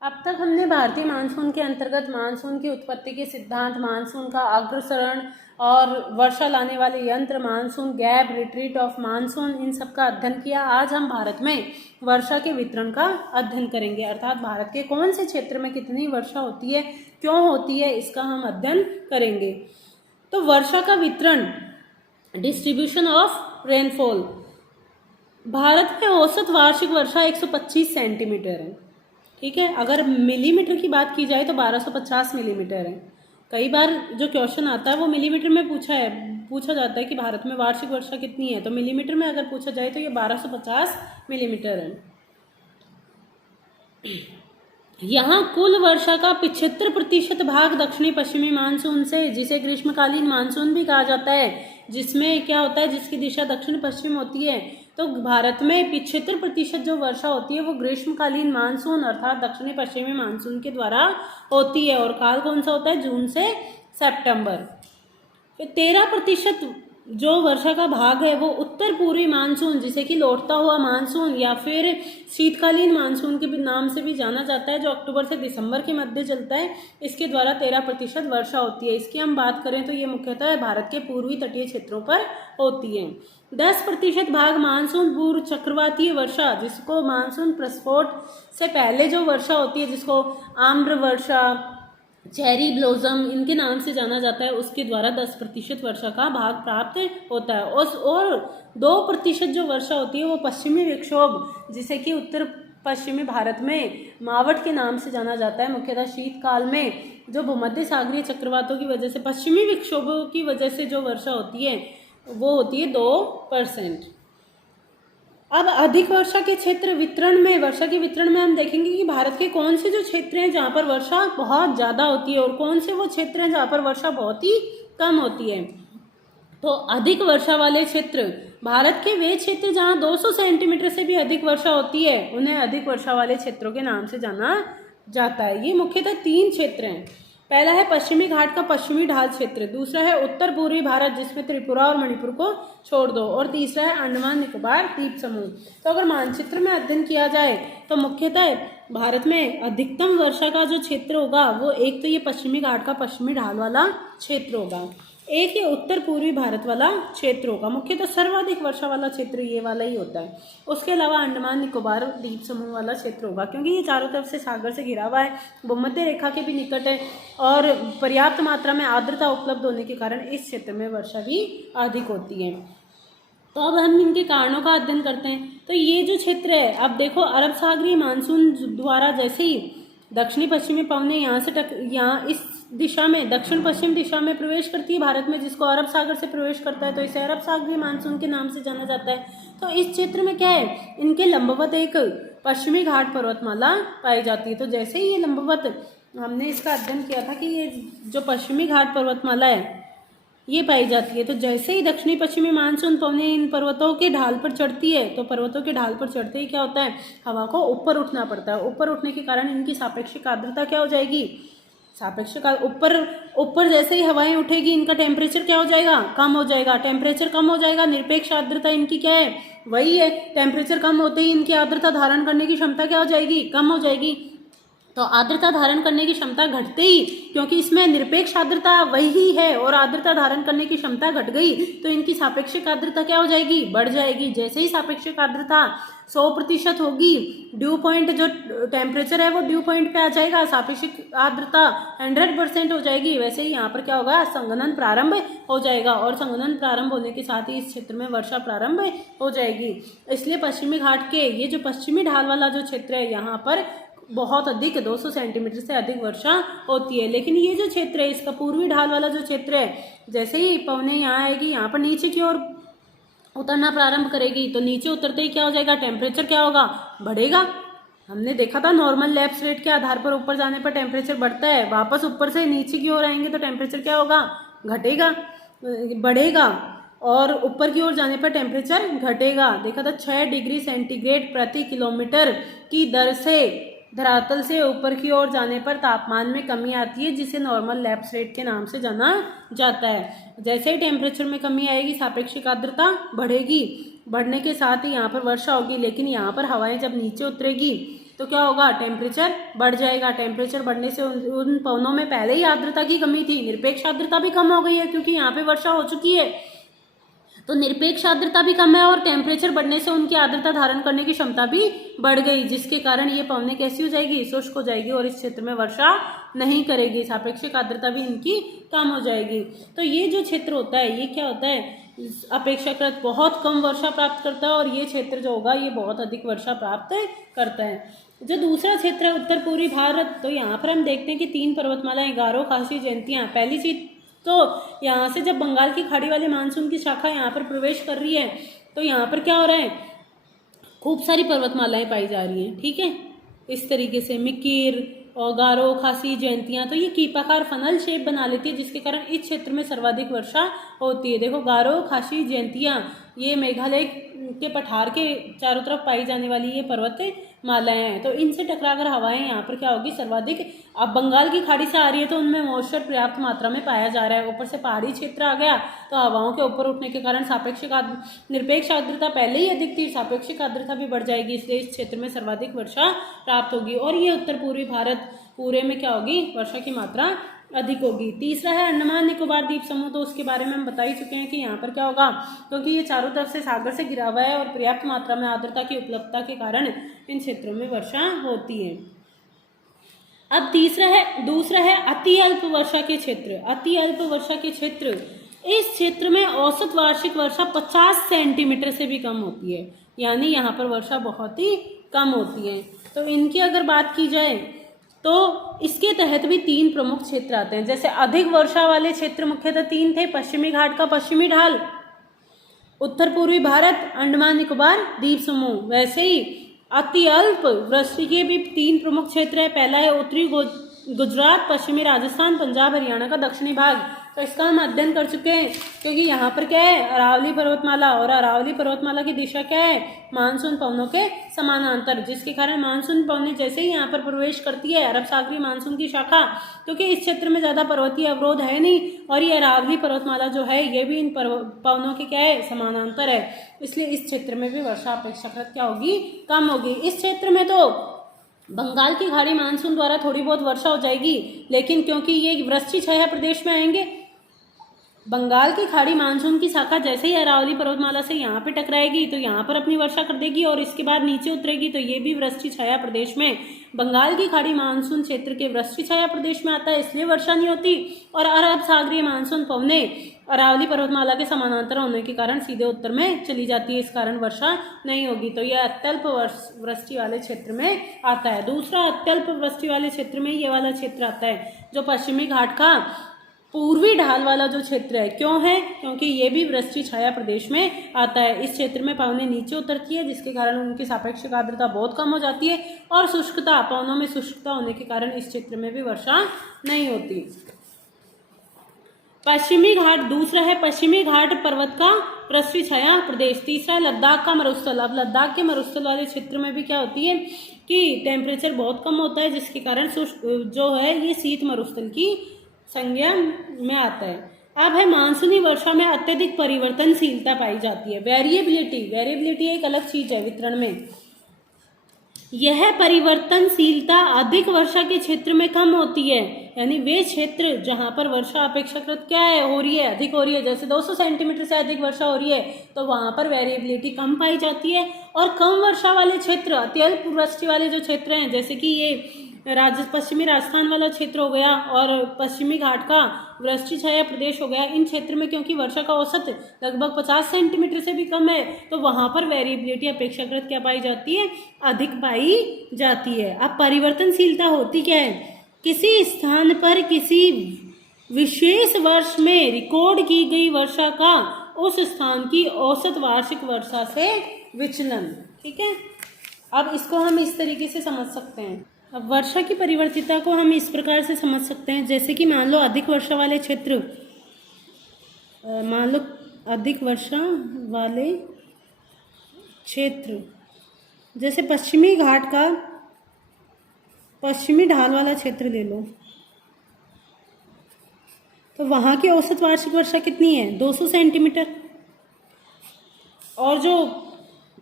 अब तक हमने भारतीय मानसून के अंतर्गत मानसून की उत्पत्ति के सिद्धांत, मानसून का अग्रसरण और वर्षा लाने वाले यंत्र, monsoon gap, retreat of monsoon, इन सब का अध्ययन किया। आज हम भारत में वर्षा के वितरण का अध्ययन करेंगे, अर्थात भारत के कौन से क्षेत्र में कितनी वर्षा होती है, क्यों होती है, इसका हम अध्ययन करेंगे। तो वर्षा का वितरण, डिस्ट्रीब्यूशन ऑफ रेनफॉल। भारत में औसत वार्षिक वर्षा 125 सेंटीमीटर है। ठीक है, अगर मिलीमीटर की बात की जाए तो 1250 मिलीमीटर है। कई बार जो क्वेश्चन आता है वो मिलीमीटर में पूछा जाता है कि भारत में वार्षिक वर्षा कितनी है, तो मिलीमीटर में अगर पूछा जाए तो ये 1250 मिलीमीटर है। यहाँ कुल वर्षा का 75% भाग दक्षिणी पश्चिमी मानसून से, जिसे ग्रीष्मकालीन मानसून भी कहा जाता है, जिसमें क्या होता है, जिसकी दिशा दक्षिण पश्चिम होती है। तो भारत में 75% जो वर्षा होती है वो ग्रीष्मकालीन मानसून अर्थात दक्षिणी पश्चिमी मानसून के द्वारा होती है। और काल कौन सा होता है, जून से सितंबर। फिर 13% जो वर्षा का भाग है वो उत्तर पूर्वी मानसून, जिसे कि लौटता हुआ मानसून या फिर शीतकालीन मानसून के नाम से भी जाना जाता है, जो अक्टूबर से दिसंबर के मध्य चलता है, इसके द्वारा 13% वर्षा होती है। इसकी हम बात करें तो ये मुख्यतः भारत के पूर्वी तटीय क्षेत्रों पर होती है। 10% भाग मानसून पूर्व चक्रवातीय वर्षा, जिसको मानसून प्रस्फोट से पहले जो वर्षा होती है, जिसको आम्र वर्षा, चेरी ब्लॉसम, इनके नाम से जाना जाता है, उसके द्वारा 10% वर्षा का भाग प्राप्त होता है। और 2% जो वर्षा होती है वो पश्चिमी विक्षोभ, जिसे कि उत्तर पश्चिमी भारत में मावट के नाम से जाना जाता है, मुख्यतः शीतकाल में जो भूमध्य सागरीय चक्रवातों की वजह से, पश्चिमी विक्षोभों की वजह से जो वर्षा होती है वो होती है 2%। अब अधिक वर्षा के क्षेत्र वितरण में, वर्षा के वितरण में हम देखेंगे कि भारत के कौन से जो क्षेत्र हैं जहाँ पर वर्षा बहुत ज़्यादा होती है और कौन से वो क्षेत्र हैं जहाँ पर वर्षा बहुत ही कम होती है। तो अधिक वर्षा वाले क्षेत्र, भारत के वे क्षेत्र जहाँ 200 सेंटीमीटर से भी अधिक वर्षा होती है, उन्हें अधिक वर्षा वाले क्षेत्रों के नाम से जाना जाता है। ये मुख्यतः 3 क्षेत्र हैं। पहला है पश्चिमी घाट का पश्चिमी ढाल क्षेत्र, दूसरा है उत्तर पूर्वी भारत जिसमें त्रिपुरा और मणिपुर को छोड़ दो, और तीसरा है अंडमान निकोबार द्वीप समूह। तो अगर मानचित्र में अध्ययन किया जाए तो मुख्यतः भारत में अधिकतम वर्षा का जो क्षेत्र होगा वो एक तो ये पश्चिमी घाट का पश्चिमी ढाल वाला क्षेत्र होगा, एक ये उत्तर पूर्वी भारत वाला क्षेत्र होगा। मुख्यतः सर्वाधिक वर्षा वाला क्षेत्र ये वाला ही होता है। उसके अलावा अंडमान निकोबार द्वीप समूह वाला क्षेत्र होगा, क्योंकि ये चारों तरफ से सागर से घिरा हुआ है, भूमध्य रेखा के भी निकट है और पर्याप्त मात्रा में आर्द्रता उपलब्ध होने के कारण इस क्षेत्र में वर्षा भी अधिक होती है। तो अब हम इनके कारणों का अध्ययन करते हैं। तो ये जो क्षेत्र है, अब देखो अरब सागरीय मानसून द्वारा जैसे ही दक्षिणी पश्चिमी पवनें यहाँ इस दिशा में, दक्षिण पश्चिम दिशा में प्रवेश करती है भारत में, जिसको अरब सागर से प्रवेश करता है, तो इसे अरब सागरीय मानसून के नाम से जाना जाता है। तो इस क्षेत्र में क्या है, इनके लंबवत एक पश्चिमी घाट पर्वतमाला पाई जाती है। तो जैसे ही ये लंबवत, हमने इसका अध्ययन किया था कि ये जो पश्चिमी घाट पर्वतमाला है ये पाई जाती है, तो जैसे ही दक्षिणी पश्चिमी मानसून पवनें इन पर्वतों के ढाल पर चढ़ती है, तो पर्वतों के ढाल पर चढ़ते ही क्या होता है, हवा को ऊपर उठना पड़ता है। ऊपर उठने के कारण इनकी सापेक्षिक आर्द्रता क्या हो जाएगी, सापेक्षिक ऊपर जैसे ही हवाएं उठेगी इनका टेम्परेचर क्या हो जाएगा, कम हो जाएगा। टेम्परेचर कम हो जाएगा, निरपेक्ष आर्द्रता इनकी क्या है, वही है। टेम्परेचर कम होते ही इनकी आर्द्रता धारण करने की क्षमता क्या हो जाएगी, कम हो जाएगी। तो आर्द्रता धारण करने की क्षमता घटते ही, क्योंकि इसमें निरपेक्ष आर्द्रता वही है और आर्द्रता धारण करने की क्षमता घट गई, तो इनकी सापेक्षिक आर्द्रता क्या हो जाएगी, बढ़ जाएगी। जैसे ही सापेक्षिक आर्द्रता 100% होगी, ड्यू पॉइंट जो टेम्परेचर है वो ड्यू पॉइंट पे आ जाएगा, सापेक्षिक आर्द्रता 100% हो जाएगी। वैसे ही यहाँ पर क्या होगा, संघनन प्रारंभ हो जाएगा, और संघनन प्रारंभ होने के साथ ही इस क्षेत्र में वर्षा प्रारंभ हो जाएगी। इसलिए पश्चिमी घाट के ये जो पश्चिमी ढाल वाला जो क्षेत्र है, यहाँ पर बहुत अधिक 200 सेंटीमीटर से अधिक वर्षा होती है। लेकिन ये जो क्षेत्र है, इसका पूर्वी ढाल वाला जो क्षेत्र है, जैसे ही पवनें यहाँ आएगी, यहाँ पर नीचे की ओर उतरना प्रारंभ करेगी, तो नीचे उतरते ही क्या हो जाएगा, टेम्परेचर क्या होगा, बढ़ेगा। हमने देखा था नॉर्मल लैप्स रेट के आधार पर ऊपर जाने पर टेम्परेचर बढ़ता है, वापस ऊपर से नीचे की ओर आएंगे तो टेम्परेचर क्या होगा, घटेगा, बढ़ेगा, और ऊपर की ओर जाने पर टेम्परेचर घटेगा। देखा था 6 डिग्री सेंटीग्रेड प्रति किलोमीटर की दर से धरातल से ऊपर की ओर जाने पर तापमान में कमी आती है, जिसे नॉर्मल लैप्स रेट के नाम से जाना जाता है। जैसे ही टेम्परेचर में कमी आएगी, सापेक्षिक आर्द्रता बढ़ेगी, बढ़ने के साथ ही यहाँ पर वर्षा होगी। लेकिन यहाँ पर हवाएं जब नीचे उतरेगी तो क्या होगा, टेम्परेचर बढ़ जाएगा। टेम्परेचर बढ़ने से उन पवनों में पहले ही आर्द्रता की कमी थी, निरपेक्ष आर्द्रता भी कम हो गई है क्योंकि यहाँ पे वर्षा हो चुकी है, तो निरपेक्ष आर्द्रता भी कम है और टेम्परेचर बढ़ने से उनकी आर्द्रता धारण करने की क्षमता भी बढ़ गई, जिसके कारण ये पवनें कैसी हो जाएगी, शुष्क हो जाएगी और इस क्षेत्र में वर्षा नहीं करेगी, सापेक्षिक आर्द्रता भी इनकी कम हो जाएगी। तो ये जो क्षेत्र होता है ये क्या होता है, अपेक्षाकृत बहुत कम वर्षा प्राप्त करता है और ये क्षेत्र जो होगा ये बहुत अधिक वर्षा प्राप्त करता है। जो दूसरा क्षेत्र है उत्तर पूर्वी भारत, तो यहाँ पर हम देखते हैं कि 3 पर्वतमालाएं, गारो, खासी, जयंतियाँ। पहली चीज तो यहाँ से जब बंगाल की खाड़ी वाले मानसून की शाखा यहाँ पर प्रवेश कर रही है तो यहाँ पर क्या हो रहा है, खूब सारी पर्वतमालाएं पाई जा रही हैं, ठीक है, इस तरीके से मिकिर और गारो, खासी, जयंतियाँ, तो ये कीपाकार फनल शेप बना लेती है जिसके कारण इस क्षेत्र में सर्वाधिक वर्षा होती है। देखो गारो, खासी, जयंतियाँ ये मेघालय के पठार के चारों तरफ पाई जाने वाली ये पर्वत मालाएं हैं, तो इनसे टकराकर हवाएं यहाँ पर क्या होगी, सर्वाधिक। अब बंगाल की खाड़ी से आ रही है तो उनमें मॉइस्चर पर्याप्त मात्रा में पाया जा रहा है, ऊपर से पहाड़ी क्षेत्र आ गया तो हवाओं के ऊपर उठने के कारण सापेक्षिक निरपेक्ष आर्द्रता पहले ही अधिक थी, सापेक्षिक आर्द्रता भी बढ़ जाएगी, इसलिए इस क्षेत्र में सर्वाधिक वर्षा प्राप्त होगी और ये उत्तर पूर्वी भारत पूरे में क्या होगी, वर्षा की मात्रा अधिक होगी। तीसरा है अंडमान निकोबार द्वीप समूह, तो उसके बारे में हम बता ही चुके हैं कि यहाँ पर क्या होगा, क्योंकि ये चारों तरफ से सागर से घिरा हुआ है और पर्याप्त मात्रा में आर्द्रता की उपलब्धता के कारण इन क्षेत्रों में वर्षा होती है। अब दूसरा है अति अल्प वर्षा के क्षेत्र। अति अल्प वर्षा के क्षेत्र, इस क्षेत्र में औसत वार्षिक वर्षा 50 सेंटीमीटर से भी कम होती है, यानी यहाँ पर वर्षा बहुत ही कम होती है। तो इनकी अगर बात की जाए तो इसके तहत भी 3 प्रमुख क्षेत्र आते हैं। जैसे अधिक वर्षा वाले क्षेत्र मुख्यतः 3 थे, पश्चिमी घाट का पश्चिमी ढाल, उत्तर पूर्वी भारत, अंडमान निकोबार द्वीप समूह। वैसे ही अति अल्प वृष्टि के भी 3 प्रमुख क्षेत्र है। पहला है उत्तरी गुजरात, पश्चिमी राजस्थान, पंजाब हरियाणा का दक्षिणी भाग। तो इसका हम अध्ययन कर चुके हैं क्योंकि यहाँ पर क्या है, अरावली पर्वतमाला, और अरावली पर्वतमाला की दिशा क्या है, मानसून पवनों के समानांतर, जिसके कारण मानसून पवनें जैसे ही यहाँ पर प्रवेश करती है अरब सागरीय मानसून की शाखा, क्योंकि इस क्षेत्र में ज़्यादा पर्वतीय अवरोध है नहीं और ये अरावली पर्वतमाला जो है ये भी इन पवनों के क्या है, समानांतर है, इसलिए इस क्षेत्र में भी वर्षा अपेक्षाकृत क्या होगी, कम होगी। इस क्षेत्र में तो बंगाल की खाड़ी मानसून द्वारा थोड़ी बहुत वर्षा हो जाएगी, लेकिन क्योंकि ये वृष्टि छाया प्रदेश में आएंगे, बंगाल की खाड़ी मानसून की शाखा जैसे ही अरावली पर्वतमाला से यहाँ पे टकराएगी तो यहाँ पर अपनी वर्षा कर देगी और इसके बाद नीचे उतरेगी तो ये भी वृष्टि छाया प्रदेश में, बंगाल की खाड़ी मानसून क्षेत्र के वृष्टि छाया प्रदेश में आता है, इसलिए वर्षा नहीं होती। और अरब सागरीय मानसून पवनें अरावली पर्वतमाला के समानांतर होने के कारण सीधे उत्तर में चली जाती है, इस कारण वर्षा नहीं होगी। तो यह अत्यल्प वृष्टि वाले क्षेत्र में आता है। दूसरा अत्यल्प वृष्टि वाले क्षेत्र में ये वाला क्षेत्र आता है जो पश्चिमी घाट का पूर्वी ढाल वाला जो क्षेत्र है। क्यों है, क्योंकि ये भी वृष्टि छाया प्रदेश में आता है। इस क्षेत्र में पवनें नीचे उतरती है जिसके कारण उनकी सापेक्षिक आर्द्रता बहुत कम हो जाती है और शुष्कता, पवनों में शुष्कता होने के कारण इस क्षेत्र में भी वर्षा नहीं होती। पश्चिमी घाट दूसरा है, पश्चिमी घाट पर्वत का वृष्टि छाया प्रदेश। तीसरा है लद्दाख का मरुस्थल। अब लद्दाख के मरुस्थल वाले क्षेत्र में भी क्या होती है कि टेम्परेचर बहुत कम होता है जिसके कारण जो है ये शीत मरुस्थल की संज्ञा में आता है। अब है मानसूनी वर्षा में अत्यधिक परिवर्तनशीलता पाई जाती है। वेरिएबिलिटी एक अलग चीज है वितरण में। यह परिवर्तनशीलता अधिक वर्षा के क्षेत्र में कम होती है, यानी वे क्षेत्र जहां पर वर्षा अपेक्षाकृत क्या है, हो रही है, अधिक हो रही है, जैसे 200 सेंटीमीटर से अधिक वर्षा हो रही है तो वहां पर वेरिएबिलिटी कम पाई जाती है। और कम वर्षा वाले क्षेत्र, अत्यल्प वृष्टि वाले जो क्षेत्र हैं, जैसे कि ये पश्चिमी राजस्थान वाला क्षेत्र हो गया और पश्चिमी घाट का वृष्टि छाया प्रदेश हो गया, इन क्षेत्र में क्योंकि वर्षा का औसत लगभग 50 सेंटीमीटर से भी कम है तो वहां पर वेरिएबिलिटी अपेक्षाकृत क्या पाई जाती है, अधिक पाई जाती है। अब परिवर्तनशीलता होती क्या है, किसी स्थान पर किसी विशेष वर्ष में रिकॉर्ड की गई वर्षा का उस स्थान की औसत वार्षिक वर्षा से विचलन। ठीक है, अब इसको हम इस तरीके से समझ सकते हैं। अब वर्षा की परिवर्तिता को हम इस प्रकार से समझ सकते हैं, जैसे कि मान लो अधिक वर्षा वाले क्षेत्र, मान लो अधिक वर्षा वाले क्षेत्र जैसे पश्चिमी घाट का पश्चिमी ढाल वाला क्षेत्र ले लो, तो वहाँ की औसत वार्षिक वर्षा कितनी है, 200 सेंटीमीटर। और जो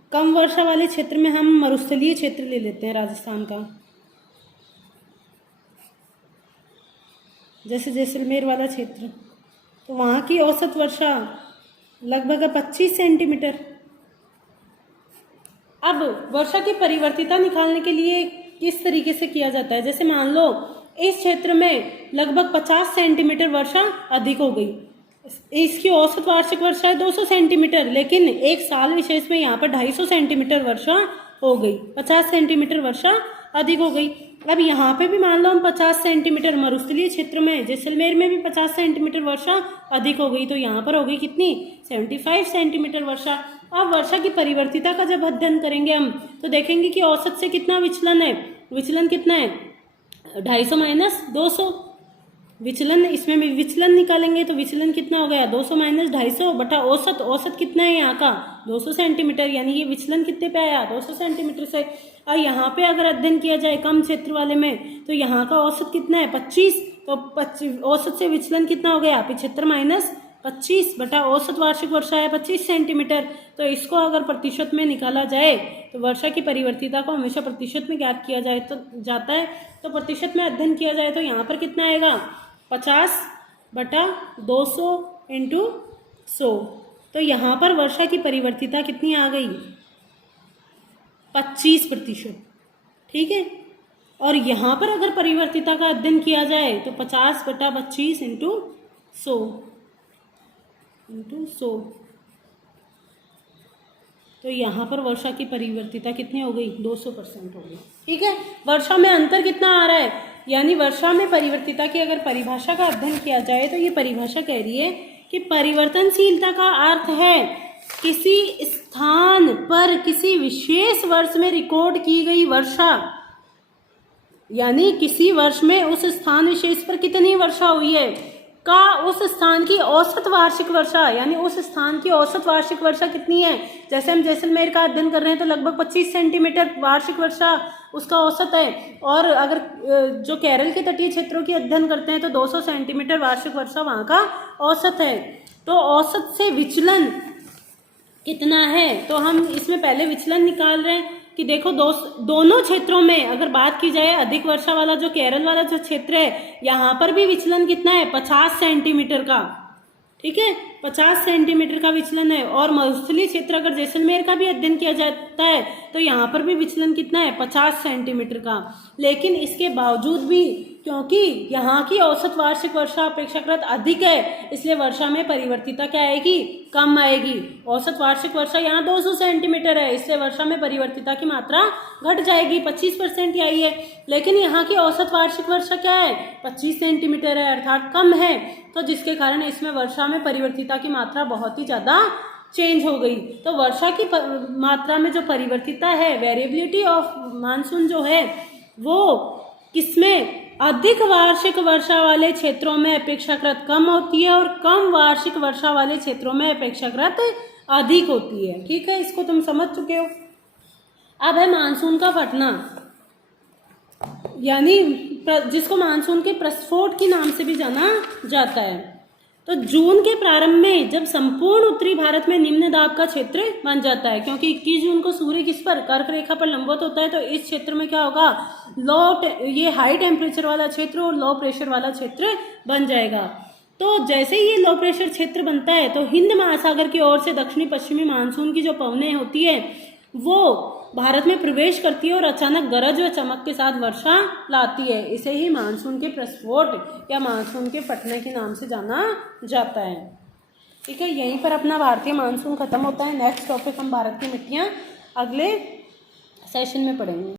कम वर्षा वाले क्षेत्र में हम मरुस्थलीय क्षेत्र ले लेते हैं राजस्थान का, जैसे जैसलमेर वाला क्षेत्र, तो वहाँ की औसत वर्षा लगभग 25 सेंटीमीटर। अब वर्षा की परिवर्तिता निकालने के लिए किस तरीके से किया जाता है, जैसे मान लो इस क्षेत्र में लगभग 50 सेंटीमीटर वर्षा अधिक हो गई, इसकी औसत वार्षिक वर्षा है 200 सेंटीमीटर, लेकिन एक साल विशेष में यहाँ पर 250 सेंटीमीटर वर्षा हो गई, 50 सेंटीमीटर वर्षा अधिक हो गई। अब यहाँ पे भी मान लो हम 50 सेंटीमीटर, मरुस्थलीय क्षेत्र में जैसलमेर में भी 50 सेंटीमीटर वर्षा अधिक हो गई, तो यहाँ पर हो गई कितनी, 75 सेंटीमीटर वर्षा। अब वर्षा की परिवर्तिता का जब अध्ययन करेंगे हम, तो देखेंगे कि औसत से कितना विचलन है, विचलन कितना है, 250 माइनस 200, विचलन, इसमें भी विचलन निकालेंगे तो विचलन कितना हो गया, 200 माइनस 250 बटा औसत, औसत कितना है यहाँ का 200 सेंटीमीटर, यानी ये विचलन कितने पे आया, 200 सेंटीमीटर से। और यहाँ पे अगर अध्ययन किया जाए कम क्षेत्र वाले में, तो यहाँ का औसत कितना है 25, तो 25 औसत से विचलन कितना हो गया 75 माइनस 25 बटा औसत वार्षिक वर्षा है 25 सेंटीमीटर। तो इसको अगर प्रतिशत में निकाला जाए, तो वर्षा की परिवर्तिता को हमेशा प्रतिशत में ज्ञात किया जाए तो जाता है, तो प्रतिशत में अध्ययन किया जाए तो यहाँ पर कितना आएगा 50 बटा 200 इंटू 100, तो यहाँ पर वर्षा की परिवर्तिता कितनी आ गई 25%, ठीक है। और यहाँ पर अगर परिवर्तिता का अध्ययन किया जाए तो 50 बटा 25 इंटू 100, तो यहाँ पर वर्षा की परिवर्तिता कितनी हो गई 200% हो गई, ठीक है। वर्षा में अंतर कितना आ रहा है, यानी वर्षा में परिवर्तिता की अगर परिभाषा का अध्ययन किया जाए तो ये परिभाषा कह रही है कि परिवर्तनशीलता का अर्थ है किसी स्थान पर किसी विशेष वर्ष में रिकॉर्ड की गई वर्षा, यानी किसी वर्ष में उस स्थान विशेष पर कितनी वर्षा हुई है का उस स्थान की औसत वार्षिक वर्षा, यानी उस स्थान की औसत वार्षिक वर्षा कितनी है। जैसे हम जैसलमेर का अध्ययन कर रहे हैं तो लगभग 25 सेंटीमीटर वार्षिक वर्षा उसका औसत है, और अगर जो केरल के तटीय क्षेत्रों की अध्ययन करते हैं तो 200 सेंटीमीटर वार्षिक वर्षा वहाँ का औसत है। तो औसत से विचलन कितना है, तो हम इसमें पहले विचलन निकाल रहे हैं कि देखो दोनों क्षेत्रों में अगर बात की जाए, अधिक वर्षा वाला जो केरल वाला जो क्षेत्र है यहाँ पर भी विचलन कितना है 50 सेंटीमीटर का, ठीक है, 50 सेंटीमीटर का विचलन है। और मरुस्थलीय क्षेत्र अगर जैसलमेर का भी अध्ययन किया जाता है तो यहाँ पर भी विचलन कितना है 50 सेंटीमीटर का। लेकिन इसके बावजूद भी क्योंकि यहाँ की औसत वार्षिक वर्षा अपेक्षाकृत अधिक है, इसलिए वर्षा में परिवर्तिता क्या आएगी, कम आएगी। औसत वार्षिक वर्षा यहाँ 200 सेंटीमीटर है, इसलिए वर्षा में परिवर्तिता की मात्रा घट जाएगी, 25% ही आई है। लेकिन यहाँ की औसत वार्षिक वर्षा क्या है 25 सेंटीमीटर है, अर्थात कम है, तो जिसके कारण इसमें वर्षा में परिवर्तिता की मात्रा बहुत ही ज़्यादा चेंज हो गई। तो वर्षा की मात्रा में जो परिवर्तिता है, वेरिएबिलिटी ऑफ मानसून जो है वो किसमें, अधिक वार्षिक वर्षा वाले क्षेत्रों में अपेक्षाकृत कम होती है और कम वार्षिक वर्षा वाले क्षेत्रों में अपेक्षाकृत अधिक होती है, ठीक है। इसको तुम समझ चुके हो। अब है मानसून का फटना, यानी जिसको मानसून के प्रस्फोट के नाम से भी जाना जाता है। तो जून के प्रारंभ में जब संपूर्ण उत्तरी भारत में निम्न दाब का क्षेत्र बन जाता है, क्योंकि 21 जून को सूर्य किस पर, कर्क रेखा पर लंबवत होता है, तो इस क्षेत्र में क्या होगा, ये हाई टेम्परेचर वाला क्षेत्र और लो प्रेशर वाला क्षेत्र बन जाएगा। तो जैसे ही ये लो प्रेशर क्षेत्र बनता है तो हिंद महासागर की ओर से दक्षिणी पश्चिमी मानसून की जो पवनें होती है वो भारत में प्रवेश करती है और अचानक गरज व चमक के साथ वर्षा लाती है। इसे ही मानसून के प्रस्फोट या मानसून के फटने के नाम से जाना जाता है, ठीक है। यहीं पर अपना भारतीय मानसून खत्म होता है। नेक्स्ट टॉपिक हम भारत की मिट्टियाँ अगले सेशन में पढ़ेंगे।